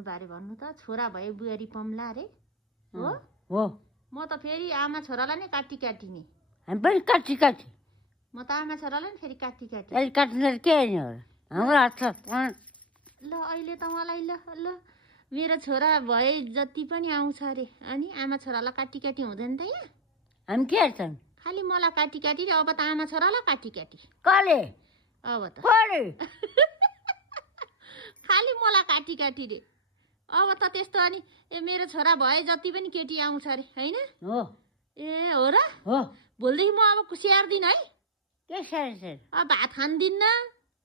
भन्नुभयो अरे भन्नु त छोरा भए बुहारी पम्ला रे हो हो म त फेरि आमा छोरालाई नै काटी नि हामी पनि काटी म त आमा छोरालाई नि फेरि काटी अहिले काट्नु के होइन हाम्रो हात छ ल अहिले त मलाई ल ल मेरो छोरा भए जति पनि आउँछ अरे अनि आमा छोरालाई काटी हुँदैन त यहाँ हामी के हेर्छौँ खालि मलाई काटी रे अब त आमा छोरालाई काटी कले अब त कले खालि मलाई काटी रे अब त त्यस्तो अनि ए मेरो छोरा भए जति पनि केटी आउँछ अरे होइन हो ए हो र हो भोलिदेखि म अब स्याहार्दिन है के स्याहार अब भात खान्दिन्न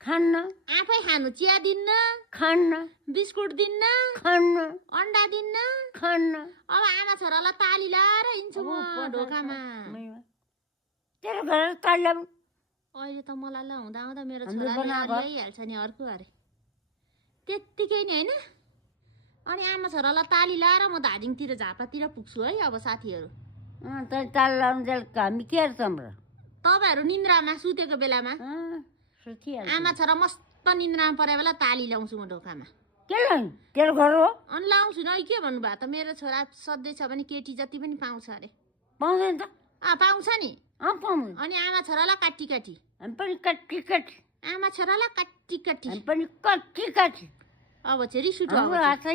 खान्न आफै खानु चिया दिन्न खान्न बिस्कुट दिन्न खान्न अन्डा दिन्न खान्न अब आमा छोरालाई ताली लाएर हिँड्छु म ढोकामा तेरो घर ताली अहिले त मलाई ल हुँदा मेरो छोराले ल्याइहाल्छ नि अर्को अरे त्यत्तिकै नि होइन अनि आमा छोरालाई ताली लाएर म धादिङतिर झापातिर पुग्छु है अब साथीहरू ताली लाउनु हामी के हेर्छौँ र तपाईँहरू निन्द्रामा सुतेको बेलामा आमा छोरा मस्त निन्द्रामा परे बेला ताली लाउँछु म ढोकामा के लाउनु तेरो घर हो अनि लाउँछु नि के भन्नुभयो त मेरो छोरा सधैँ छ भने केटी जति पनि पाउँछ अरे पाउँदैन त पाउँछ नि पाउँदैन अनि आमा छोरालाई काटी हामी पनि काटी आमा छोरालाई काटी हामी पनि काटी अब चाहिँ रिस उठ्यो हाम्रो हात